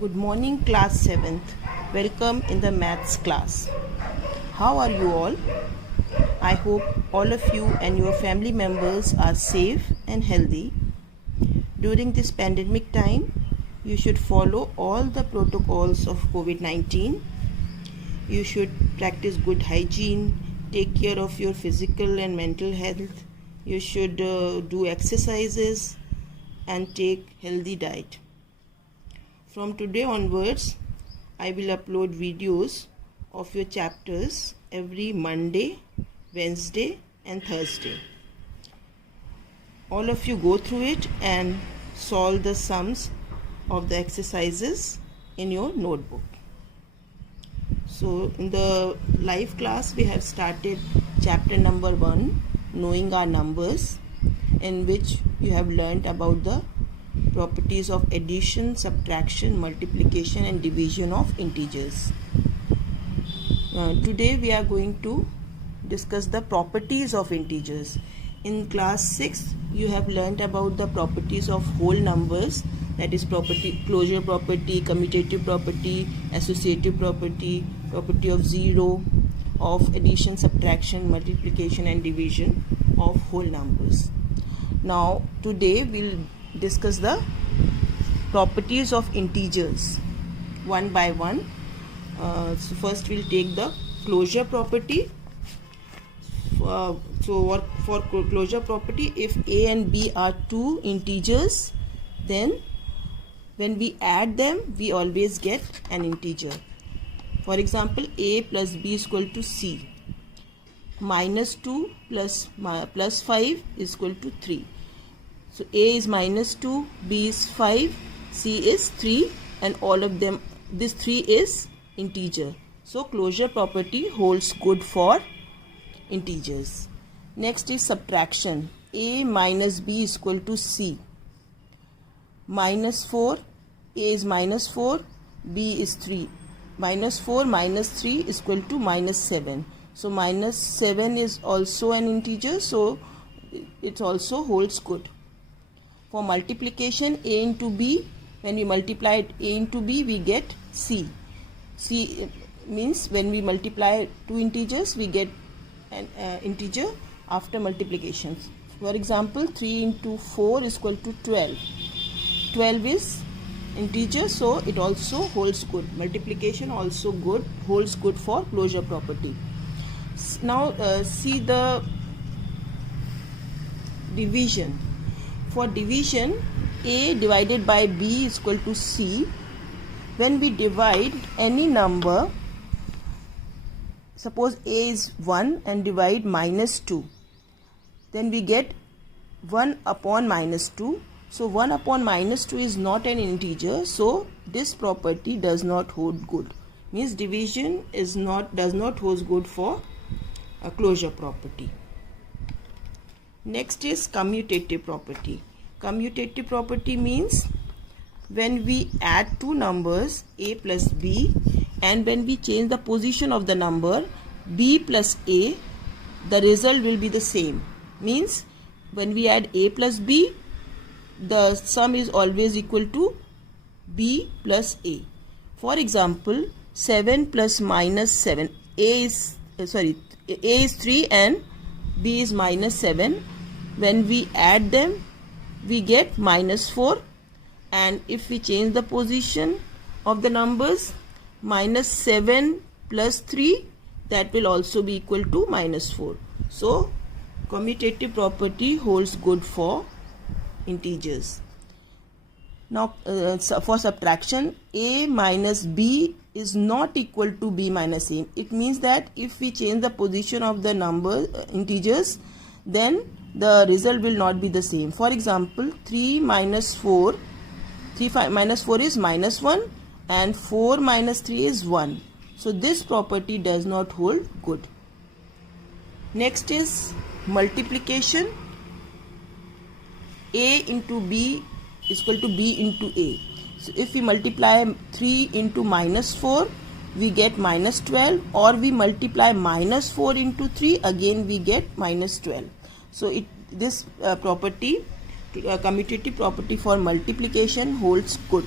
Good morning, class 7th. Welcome in the maths class. How are you all? I hope all of you and your family members are safe and healthy. During this pandemic time, you should follow all the protocols of COVID-19. You should practice good hygiene, take care of your physical and mental health. You should do exercises and take healthy diet. From today onwards, I will upload videos of your chapters every Monday, Wednesday and Thursday. All of you go through it and solve the sums of the exercises in your notebook. So in the live class, we have started chapter number 1, knowing our numbers, in which you have learnt about the properties of addition, subtraction, multiplication and division of integers. Today we are going to discuss the properties of integers. In class 6 you have learnt about the properties of whole numbers, that is closure property, commutative property, associative property, property of zero, of addition, subtraction, multiplication and division of whole numbers. Now today we'll discuss the properties of integers one by one. So first we'll take the closure property. For closure property, if a and b are two integers, then when we add them we always get an integer. For example, a plus b is equal to c. Minus 2 plus 5 is equal to 3. So a is minus 2, b is 5, c is 3, and all of them, this 3 is integer. So closure property holds good for integers. Next is subtraction. A minus b is equal to c. Minus 4, a is minus 4, b is 3. Minus 4 minus 3 is equal to minus 7. So minus 7 is also an integer, so it also holds good. For multiplication, a into b, when we multiply a into b, we get c. C means when we multiply two integers, we get an integer after multiplication. For example, 3 into 4 is equal to 12. 12 is integer, so it also holds good. Multiplication also good, holds good for closure property. Now see the division. For division, a divided by b is equal to c. When we divide any number, suppose a is 1 and divide minus 2, then we get 1 upon minus 2. So 1 upon minus 2 is not an integer, so this property does not hold good. Means division does not hold good for a closure property. Next is commutative property. Commutative property means when we add two numbers a plus b, and when we change the position of the number b plus a, the result will be the same. Means when we add a plus b, the sum is always equal to b plus a. For example, 7 plus minus 7, a is 3 and b is minus 7. When we add them, we get minus 4, and if we change the position of the numbers, minus 7 plus 3, that will also be equal to minus 4. So commutative property holds good for integers. Now for subtraction, a minus b is not equal to b minus a. It means that if we change the position of the number integers, then the result will not be the same. For example, 3 minus 4 is minus 1 and 4 minus 3 is 1. So this property does not hold good. Next is multiplication. A into b is equal to b into a. So if we multiply 3 into minus 4, we get minus 12, or we multiply minus 4 into 3, again we get minus 12. So this property, commutative property for multiplication holds good.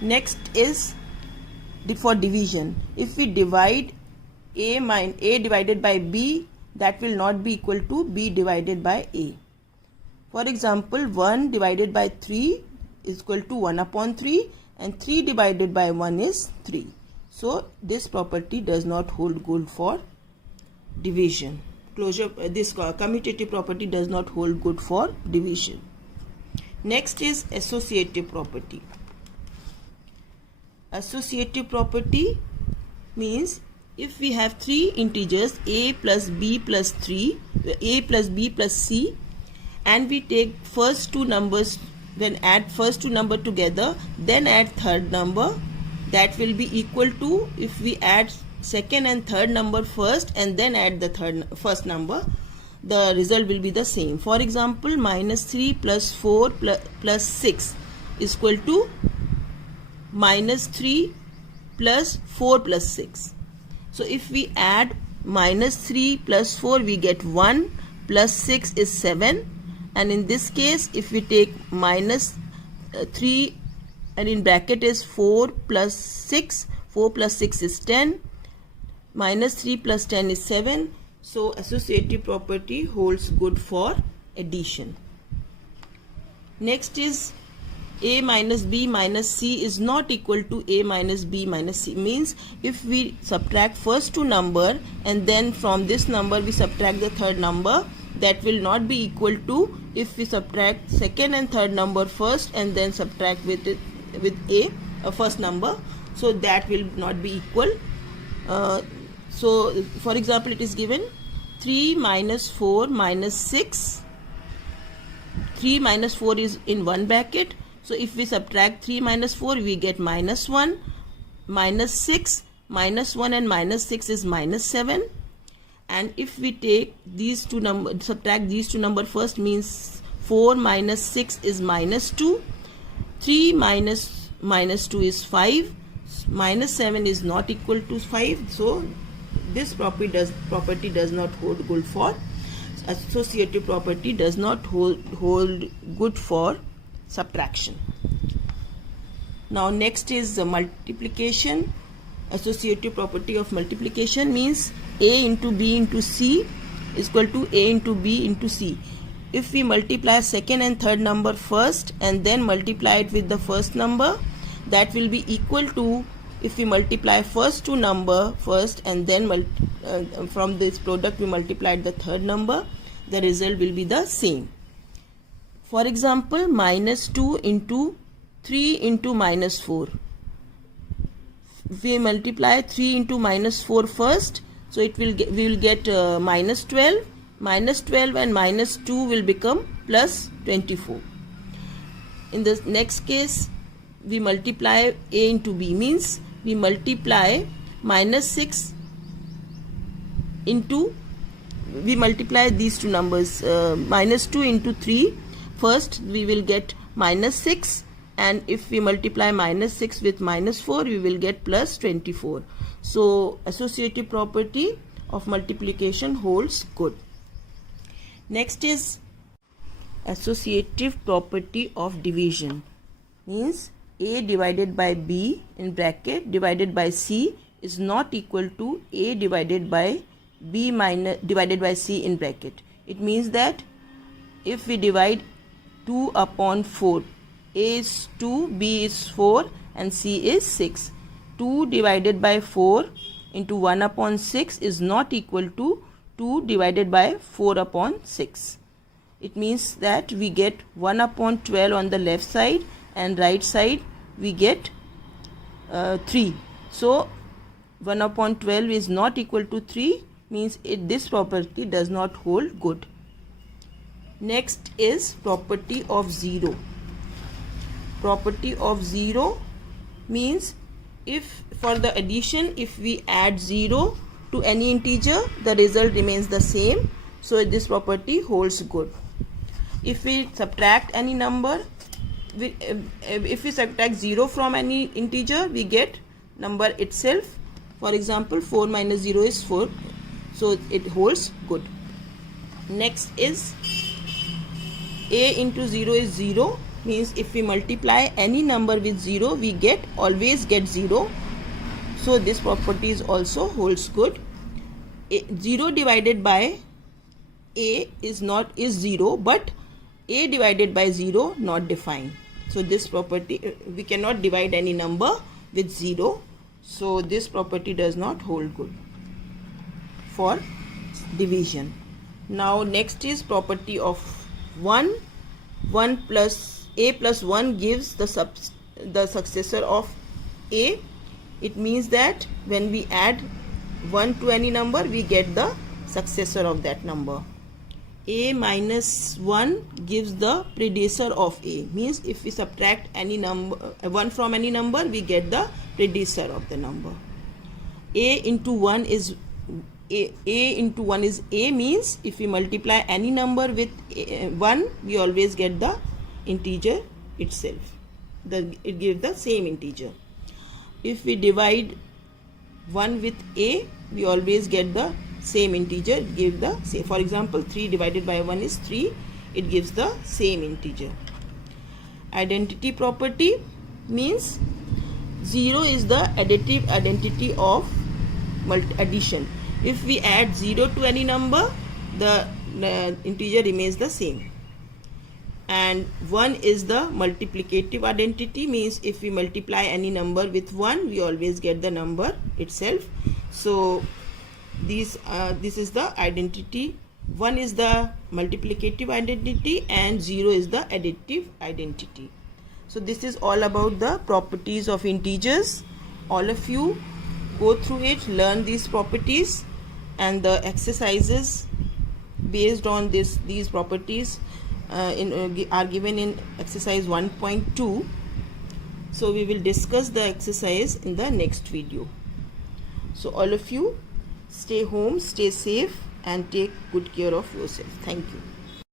Next is for division. If we divide a divided by b, that will not be equal to b divided by a. For example, 1 divided by 3 is equal to 1 upon 3, and 3 divided by 1 is 3. So this property does not hold good for division. This commutative property does not hold good for division. Next is associative property. Associative property means if we have three integers a plus b plus 3, a plus b plus c, and we take first two numbers, then add first two number together, then add third number, that will be equal to if we add second and third number first and then add the first number, the result will be the same. For example, minus 3 plus 4 plus 6 is equal to minus 3 plus 4 plus 6. So if we add minus 3 plus 4, we get 1, plus 6 is 7, and in this case if we take minus 3 and in bracket is 4 plus 6, 4 plus 6 is 10, minus 3 plus 10 is 7. So associative property holds good for addition. Next is a minus b minus c is not equal to a minus b minus c. Means if we subtract first two number and then from this number we subtract the third number, that will not be equal to if we subtract second and third number first and then subtract with a first number. So that will not be equal. So for example, it is given 3 minus 4 minus 6. 3 minus 4 is in one bracket. So if we subtract 3 minus 4, we get minus 1, minus 6, minus 1 and minus 6 is minus 7. And if we take these two numbers, subtract these two numbers first, means 4 minus 6 is minus 2. 3 minus 2 is 5. Minus 7 is not equal to 5. So this property does not hold good for associative property, does not hold good for subtraction. Now next is the multiplication. Associative property of multiplication means a into b into c is equal to a into b into c. If we multiply second and third number first and then multiply it with the first number, that will be equal to if we multiply first two number first and then from this product we multiplied the third number, the result will be the same. For example, minus 2 into 3 into minus 4. We multiply 3 into minus 4 first, so it will we will get minus 12. Minus 12 and minus 2 will become plus 24. In the next case, we multiply a into b, means we multiply minus 6 into, we multiply these two numbers, minus 2 into 3. First we will get minus 6, and if we multiply minus 6 with minus 4, we will get plus 24. So associative property of multiplication holds good. Next is associative property of division. Means a divided by b in bracket divided by c is not equal to a divided by b minus divided by c in bracket. It means that if we divide 2 upon 4, a is 2, b is 4 and c is 6. 2 divided by 4 into 1 upon 6 is not equal to 2 divided by 4 upon 6. It means that we get 1 upon 12 on the left side and right side we get 3. So 1 upon 12 is not equal to 3, means this property does not hold good. Next is property of 0. Property of 0 means if for the addition, if we add 0 to any integer, the result remains the same. So this property holds good. If we subtract any number, if we subtract 0 from any integer, we get number itself. For example, 4 minus 0 is 4. So it holds good. Next is a into 0 is 0. means if we multiply any number with 0, we always get 0. So this property is also holds good. 0 divided by a is 0, but a divided by 0 not defined. So this property, we cannot divide any number with 0. So this property does not hold good for division. Now next is property of 1. 1 plus a plus 1 gives the successor of a. It means that when we add 1 to any number, we get the successor of that number. A minus 1 gives the predecessor of a, means if we subtract any number 1 from any number, we get the predecessor of the number. A into 1 is a into 1 is a, means if we multiply any number with 1, we always get the integer itself. It gives the same integer. If we divide 1 with a, we always get the same integer. Give the same. For example, 3 divided by 1 is 3. It gives the same integer. Identity property means 0 is the additive identity of addition. If we add 0 to any number, the integer remains the same. And 1 is the multiplicative identity, means if we multiply any number with 1, we always get the number itself. So this is the identity. 1 is the multiplicative identity and 0 is the additive identity. So this is all about the properties of integers. All of you go through it, learn these properties, and the exercises based on these properties are given in exercise 1.2. So we will discuss the exercise in the next video. So all of you stay home, stay safe, and take good care of yourself. Thank you.